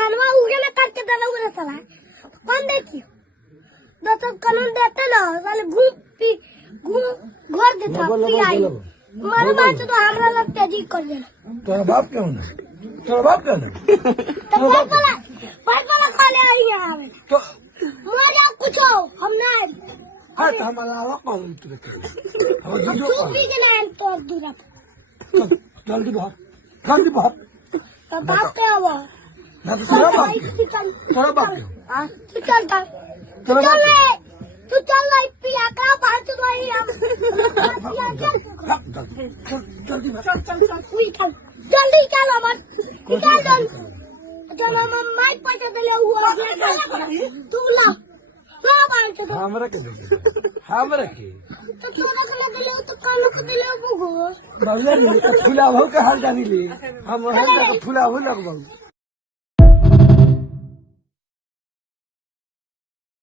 खानवा उगे ना करके देना उरे साला कौन देती दो सब कानून देते ना साले घूम घर देता पी आई मारे बात तो हमरा लगता जी कर देना तेरा बाप क्यों ना तो पाँच वाला खा ले आई है तो मर जाओ कुछ हो हम ना हाँ तो हमारा आवा कॉल तुझे तू भी के नाम तो दूरा जल्दी बहुत तो बाप पे आओ ना तो तेरा बाप क्यों तू चल तेरा बाप तू चल लाई पिया का बात तो वही हम जल्दी जल्दी चलो मत निकाल चल हम माइक पटा दले हुआ तू ला हमरा के तो तोरा के दले तो कान को दले बुगो बाबूजी फुला हो के हाल जानी ले हम हर जगह फुला हो लगबो